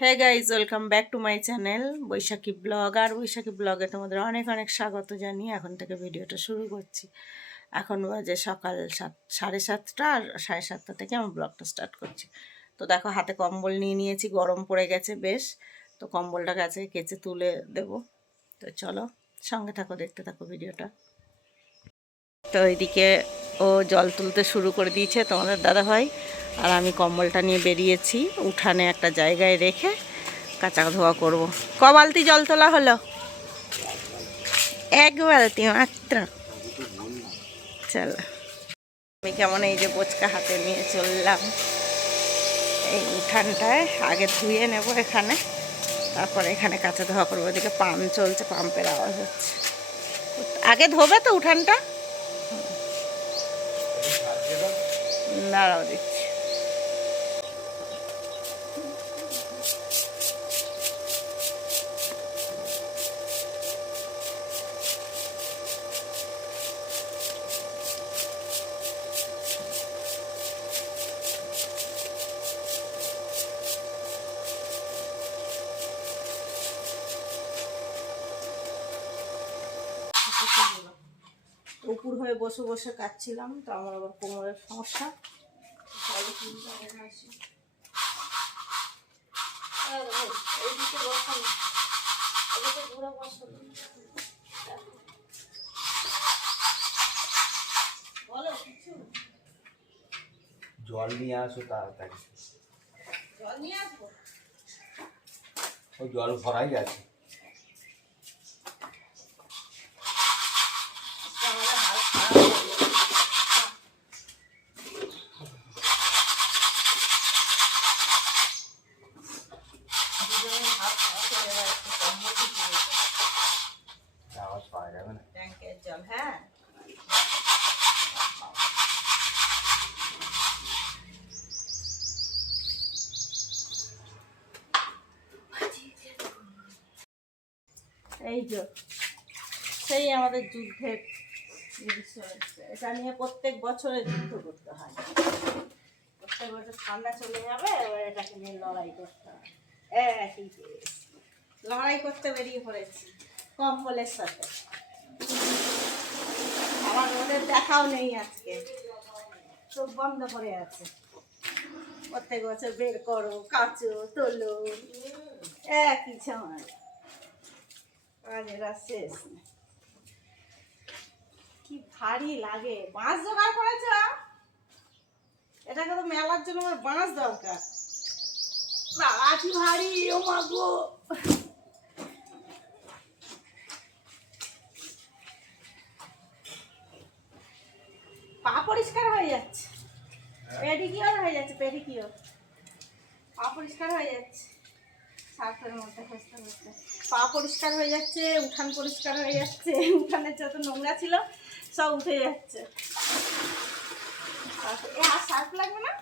Hey guys welcome back to my channel Baishakhi blog আর বৈশাখী ব্লগে তোমাদের অনেক অনেক স্বাগত জানিয়ে এখন থেকে ভিডিওটা শুরু করছি। এখন বাজে সকাল সাত, সাড়ে সাতটা আর সাড়ে সাতটা থেকে আমি ব্লগটা স্টার্ট করছি। তো দেখো, হাতে কম্বল নিয়ে নিয়েছি, গরম পড়ে গেছে বেশ। তো কম্বলটা গাছে কেচে তুলে দেব। তো চলো, সঙ্গে থাকো, দেখতে থাকো ভিডিওটা। তো এইদিকে ও জল তুলতে শুরু করে দিয়েছে তোমাদের দাদা ভাই আর আমি কম্বলটা নিয়ে বেরিয়েছি, উঠানে একটা জায়গায় রেখে কাঁচা ধোয়া করব। ক বালতি জল তোলা হলো? এক বালতি মাত্র। চল। আমি কেমন এই যে বোচকা হাতে নিয়ে চললাম। এই উঠানটায় আগে ধুয়ে নেব এখানে, তারপরে এখানে কাঁচা ধোয়া করব। ওদিকে পাম্প চলছে, পাম্পের আওয়াজ হচ্ছে। আগে ধোবে তো উঠানটা? দাঁড়াও দিচ্ছি। উপর হয়ে বসে বসে কাটছিলাম তো আমার আবার কোমরের সমস্যা। জল নিয়ে আসো তাড়াতাড়ি। জল নিয়ে আসব? ওই জল ভরাই আছে তাহলে হাত খারাপ হয়ে যাবে। দুজনের হাত খারাপ হয়ে যাবে, একটু কম্বল ঢুকিয়ে দিতে। আওয়াজ পাওয়া যাবে না ট্যাঙ্কের জল হ্যাঁ এই যে, সেই আমাদের যুদ্ধের এটা নিয়ে প্রত্যেক বছরে যুদ্ধ করতে হয় প্রত্যেক বছর ঠান্ডা চলে যাবে, এবার এটাকে নিয়ে লড়াই করতে হয়। লড়াই করতে বেরিয়ে পড়েছি, কম্বলের সাথে। আমার ওদের দেখাও নেই আজকে। চোখ বন্ধ করে আছে। প্রত্যেক বছর বের করো, কাচো, তোলো। একই কাজের শেষ কি ভারী লাগে। বাঁশ জোগাড় করেছ? এটাকে তো মেলার জন্য আমার বাঁশ দরকার। বাবা কি ভারী ও মা গো। পা পরিষ্কার হয়ে যাচ্ছে। পেডিকিওর হয়ে যাচ্ছে পেডিকিওর। পা পরিষ্কার হয়ে যাচ্ছে। সার্ফের মধ্যে ঘষতে ঘষতে পা পরিষ্কার হয়ে যাচ্ছে উঠান পরিষ্কার হয়ে যাচ্ছে। উঠানের যত নোংরা ছিল সব উঠে যাচ্ছে। আর সার্ফ লাগবে না?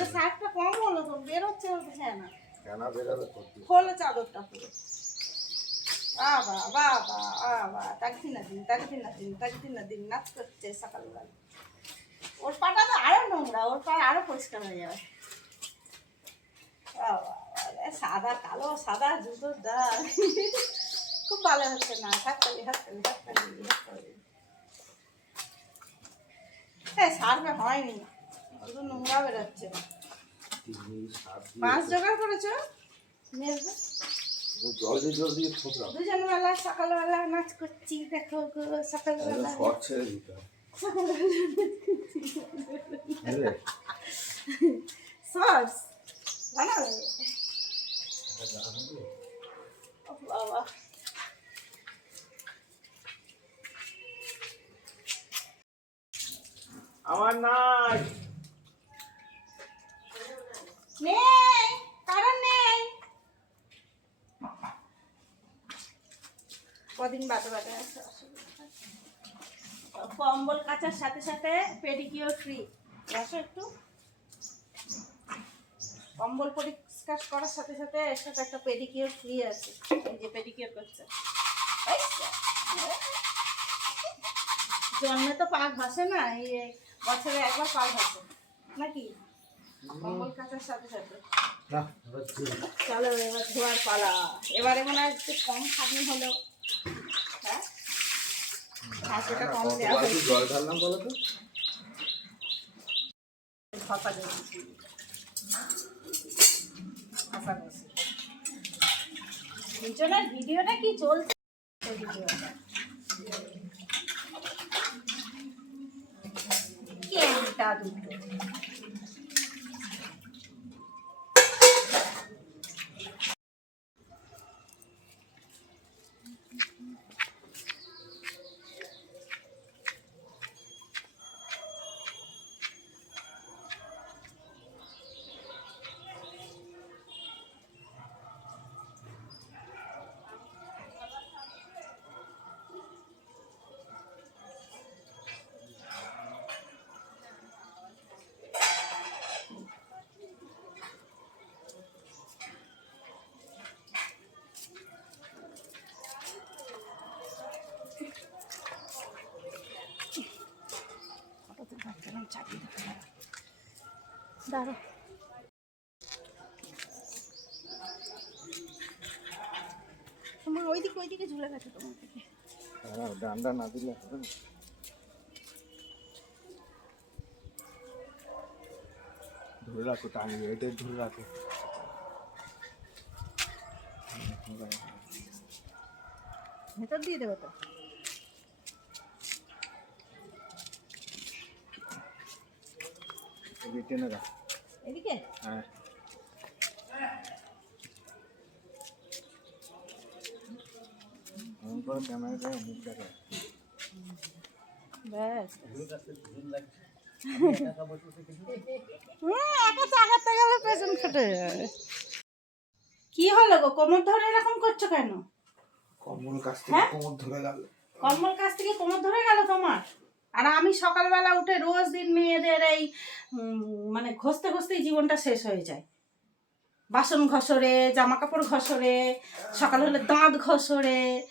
মানে সার্ফটা কম হলো তো বেরোচ্ছে চায় না। কেন বেরোবে খোলো চাদরটা পুরো। বাবা বাবা বাবা তাকতি না দিন না দিন না দিন নাচ করছে সকালবেলা। ওর পাটা তো আরও নোংরা ওর পা আরও পরিষ্কার হয়ে যাবে। বাবা, বাবা, সাদা কালো সাদা জুতোর দাগ। খুব ভালো হচ্ছে না হাততালি হাততালি হাততালি হাততালি হ্যাঁ সারবে হয়নি। শুধু নোংরা বেরোচ্ছে। মাছ জোগাড় করেছ? সকালবেলা নাচ করছি দেখো গো সকালবেলা? সস। বানাবে? বাবা। আমার নাই নেই কারণ নেই কদিন বাদে বাদে কম্বল কাচার সাথে সাথে পেডিকিওর ফ্রি আসো একটু। কম্বল পরিষ্কার করার সাথে সাথে এর সাথে একটা পেডিকিওর ফ্রি আছে। এই যে পেডিকিওর করছে। জন্মে তো পা ঘষে না এই বছরে একবার পা ঘষে। নাকি? কম্বল কাচার সাথে সাথে। চলো এবার ধোয়ার পালা। এবারে মনে হয় একটু কম খাটনি হলো হ্যাঁ জল ঢাললাম বলো ভিডিওটা কি চলছে দুটো ফটোতে ভাবছিলাম চাপিয়ে দিতে হবে। দাঁড়াও। তোমার ওইদিকে ওইদিকে ঝুলে গেছে তোমার হ্যাঁ, ডান্ডা না দিলে হবে না। ধরে রাখো টাঙিয়ে এটা ধরে রাখো। ভেতর দিয়ে দেবো তো। টেনে রাখ। এদিকে? হ্যাঁ। কি হলো গো? কোমর ধরে এরকম করছ কেন? কম্বল কাছ হ্যাঁ? থেকে কোমর ধরে গেল। কমল কাছ থেকে কোমর ধরে গেল তোমার? আর আমি সকালবেলা উঠে রোজ দিন মেয়েদের এই মানে ঘষতে ঘষতেই জীবনটা শেষ হয়ে যায়। বাসন ঘষরে জামা কাপড় ঘষরে সকাল হলে দাঁত ঘষরে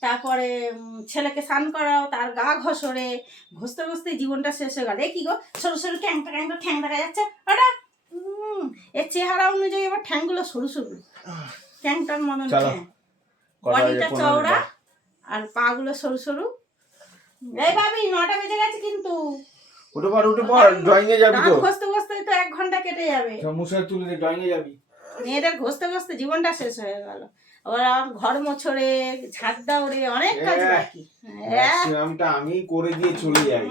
তারপরে ছেলেকে স্নান করাও তার গা ঘষরে ঘষতে ঘষতে জীবনটা শেষ হয়ে গেল। কি গো? সরু সরু ক্যাংটা ক্যাংটা ঠ্যাং দেখা যাচ্ছে? ওটা? উম, এর চেহারা অনুযায়ী এবার ঠ্যাংগুলো সরু সরু। ক্যাংটার মতন। ঠ্যাং। বডিটা চওড়া আর পাগুলো সরু সরু। এই ভাবি নটা বেজে গেছে কিন্তু। উঠে ড্রয়িং এ যাবি তো। ঘষতে ঘষতে তো এক ঘণ্টা কেটে যাবে। মুসার তুলে দিয়ে ড্রয়িং এ যাবি। মেয়েদের ঘষতে ঘষতে জীবনটা শেষ হয়ে গেল। আবার আমার ঘর মোছরে ঝাড় দাওড়ে অনেক কাজ। বাকি। ম্যাক্সিমামটা আমি করে দিয়ে চলে যাই।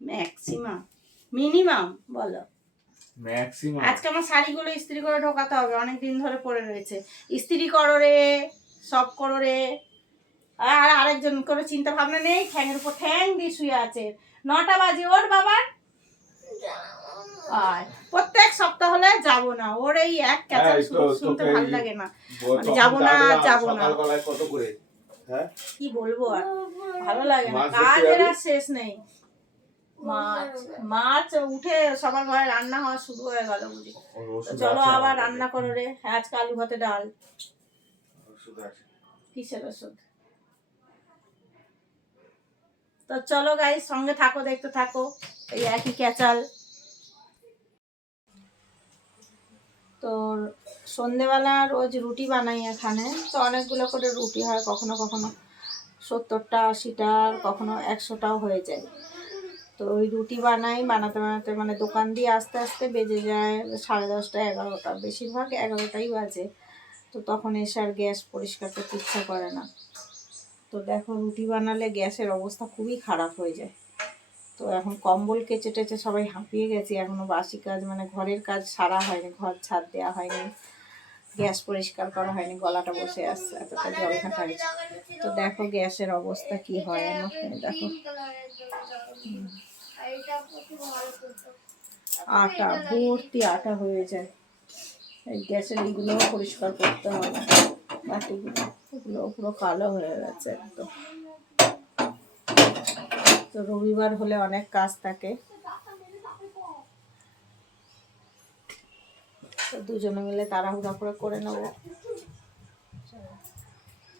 ম্যাক্সিমাম মিনিমাম বলো। ম্যাক্সিমাম আজকে আমার শাড়িগুলো ইস্ত্রি করে ঢোকাতে হবে অনেক দিন ধরে পড়ে রয়েছে। ইস্ত্রি করো রে সব করো রে। আরেকজন কোনো চিন্তা ভাবনা নেই ঠ্যাংয়ের উপর ঠ্যাং দিয়ে শুয়ে আছে। নটা বাজে ওর বাবার আর প্রত্যেক সপ্তাহ হলে যাব না। ওর এই এক ক্যাচাল শুনতে ভালো লাগে না। ব- মানে তখন না, যাব না। কত করে? হ্যাঁ? কি বলব আর? ভালো লাগে না। কাজের আর শেষ নেই। মাছ মাছ উঠে সবার ঘরে রান্না হওয়া শুরু হয়ে গেল বুঝি। চলো আবার রান্না করো রে। হ্যাঁ, আজকে আলু ভাতে ডাল। কিসের ওষুধ? তো চলো গাই সঙ্গে থাকো, দেখতে থাকো। এই একই ক্যাচাল। তো সন্ধেবেলা রোজ রুটি বানাই এখানে। তো অনেকগুলো করে রুটি হয়, কখনো কখনো সত্তরটা, আশিটা কখনো একশোটাও হয়ে যায়। তো ওই রুটি বানাই, বানাতে বানাতে মানে দোকান দিয়ে আস্তে আস্তে বেজে যায় সাড়ে দশটা, এগারোটা। বেশিরভাগ এগারোটাই বাজে। তো তখন এসে আর গ্যাস পরিষ্কার করতে ইচ্ছা করে না। তো দেখো রুটি বানালে গ্যাসের অবস্থা খুবই খারাপ হয়ে যায়। তো এখন কম্বল কেচে টেচে সবাই হাঁপিয়ে গেছি, এখনও বাসি কাজ মানে ঘরের কাজ সারা হয়নি, ঘর ছাদ দেওয়া হয়নি, গ্যাস পরিষ্কার করা হয়নি, গলাটা বসে আসছে এতটা জল ঘাটা হয়েছে। তো দেখো গ্যাসের অবস্থা কি হয় আমার দেখো। আটা, ভর্তি আটা হয়ে যায়। এই গ্যাসের এইগুলোও পরিষ্কার করতে হবে বাটিগুলো পুরো কালো হয়ে গেছে একদম। তো রবিবার হলে অনেক কাজ থাকে। দুজনে মিলে তাড়াহুড়া করে করে নেব।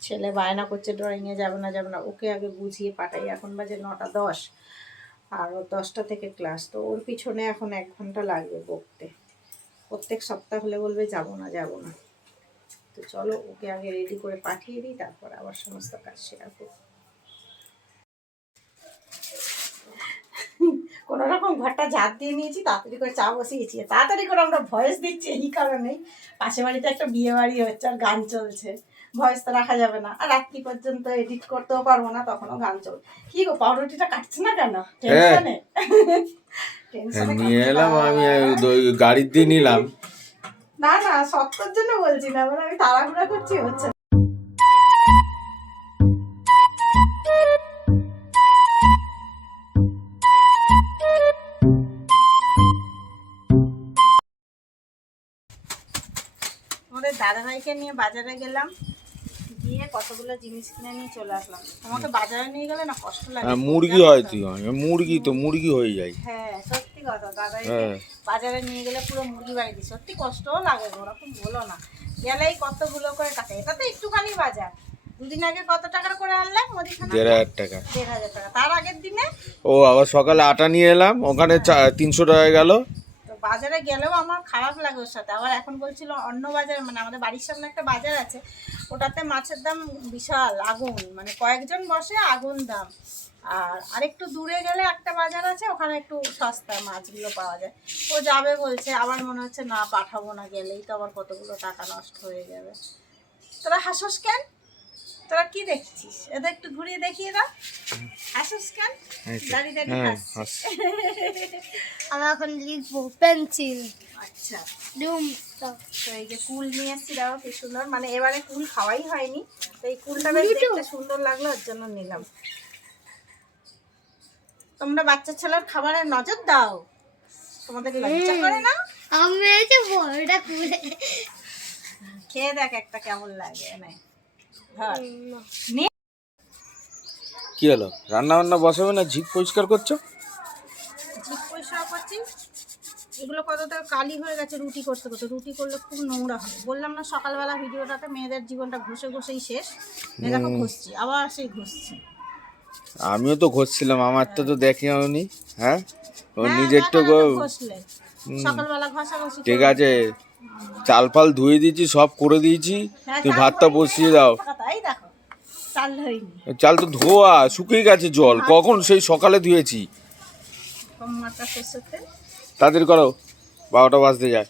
ছেলে বায়না করছে ড্রয়িংয়ে যাবে না যাবে না, ওকে আগে বুঝিয়ে পাঠাই। এখন বাজে নটা দশ, আর দশটা থেকে ক্লাস তো ওর পিছনে এখন এক ঘণ্টা লাগবে বকতে। প্রত্যেক সপ্তাহ হলে বলবে, যাব না যাব না। তো চলো ওকে আগে রেডি করে পাঠিয়ে দিই তারপর আবার সমস্ত কাজ শেয়ার করব। কোনো রকম ঘরটা ঝাঁপ দিয়ে নিয়েছি তাড়াতাড়ি করে চা বসিয়েছি। তাড়াতাড়ি করে আমরা ভয়েস দিচ্ছি এই কারণেই। পাশে বাড়িতে একটা বিয়ে বাড়ি হচ্ছে আর গান চলছে। ভয়েস তো রাখা যাবে না। আর রাত্রি পর্যন্ত এডিট করতেও পারব না তখনও গান চলবে কি গো পাউরুটিটা কাটছে না কেন? টেনশনে টেনশনে নিয়ে এলাম আমি গাড়ির দিয়ে নিলাম। না না, সত্যর জন্য বলছি না মানে আমি তাড়াহুড়া করছি, হচ্ছে দাদা দাদাভাইকে নিয়ে বাজারে গেলাম। গিয়ে কতগুলো জিনিস কিনে নিয়ে চলে আসলাম। তোমাকে বাজারে নিয়ে গেলে না কষ্ট লাগে। হ্যাঁ, মুরগি হয় তুই মুরগি তো মুরগি হয়ে যায়। হ্যাঁ সত্যি কথা হ্যাঁ। বাজারে নিয়ে গেলে পুরো মুরগি বাড়ি দিই সত্যি কষ্টও লাগে ওরকম বলো না। গেলেই কতগুলো করে টাকা এটা তো একটুখানি বাজার। দুদিন আগে কত টাকার করে আনলাম মুদিখানা দেড় হাজার টাকা। দেড় হাজার টাকা। তার আগের দিনে? ও আবার সকালে আটা নিয়ে এলাম ওখানে তিনশো টাকা গেল। বাজারে গেলেও আমার খারাপ লাগে ওর সাথে। আবার এখন বলছিল অন্য বাজার মানে আমাদের বাড়ির সামনে একটা বাজার আছে, ওটাতে মাছের দাম বিশাল, আগুন মানে কয়েকজন বসে আগুন দাম। আর আরেকটু দূরে গেলে একটা বাজার আছে, ওখানে একটু সস্তা মাছগুলো পাওয়া যায়। ও যাবে বলছে, আবার মনে হচ্ছে না, পাঠাবো না, গেলেই তো আবার কতগুলো টাকা নষ্ট হয়ে যাবে। তোরা হাসোস কেন? তোরা কি দেখছিস? এদের একটু ঘুরিয়ে দেখিয়ে দাও। হাসোস কেন? দাঁড়িয়ে দাঁড়িয়ে হ্যাঁ হাসছিস। আমি এখন লিখব পেন্সিল। আচ্ছা। ডুম তো এই যে কুল নিয়ে এসেছি দেখো কি সুন্দর। মানে এবারে কুল খাওয়াই হয়নি। তো এই কুলটা বেশ দেখতে সুন্দর লাগল ওর জন্য নিলাম। তোমরা বাচ্চা ছেলের খাবারের নজর দাও। তোমাদের লজ্জা করে না? আমি এই যে বড়টা খুলে খেয়ে দেখ একটা কেমন লাগে নে কি হলো? রান্না বান্না বসাবে না? ঝিক পরিষ্কার করছ? ঝিক পরিষ্কার করছি। এগুলো কতটা কালি হয়ে গেছে রুটি করতে করতে। রুটি করলে খুব নোংরা হয়। বললাম না সকালবেলা ভিডিওটাতে মেয়েদের জীবনটা ঘষে ঘষেই শেষ। দেখো ঘষছি। আবার সেই ঘষছি। আমিও তো ঘষছিলাম আমার তো তো দেখি আমি হ্যাঁ? ও হ্যাঁ, নিজের তো ঠিক আছে। চাল ফাল ধুয়ে দিয়েছি সব করে দিয়েছি। হ্যাঁ, তুই ভাতটা বসিয়ে দাও। তাই দেখো চাল হয়নি চাল তো ধোয়া শুকিয়ে গেছে জল। কখন? সেই সকালে ধুয়েছি। তাড়াতাড়ি করো বারোটা বাজতে যায়।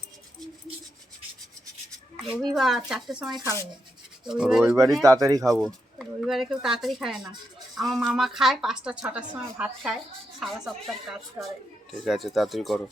রবিবার চারটের সময় খাবে। রবিবারই তাড়াতাড়ি খাব। রবিবারে কেউ তাড়াতাড়ি খায় না। আমার মামা খায় পাঁচটা ছটার সময় ভাত খায় সারা সপ্তাহ কাজ করে। ঠিক আছে তাড়াতাড়ি করো।